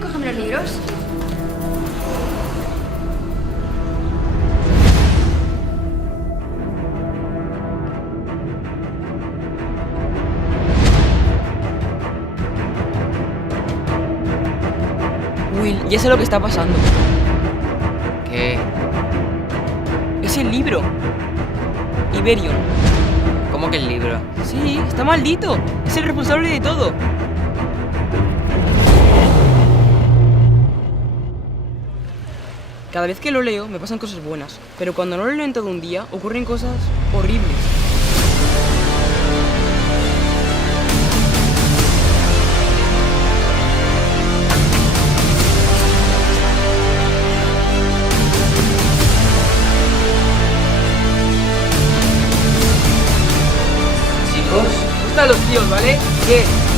cógeme los libros. Will, ya sé lo que está pasando. ¿Qué? Es el libro. Iberion. ¿Cómo que el libro? Sí, está maldito. Es el responsable de todo. Cada vez que lo leo me pasan cosas buenas, pero cuando no lo leo en todo un día ocurren cosas horribles. Chicos, ¿Dónde están los tíos, vale? ¿Qué?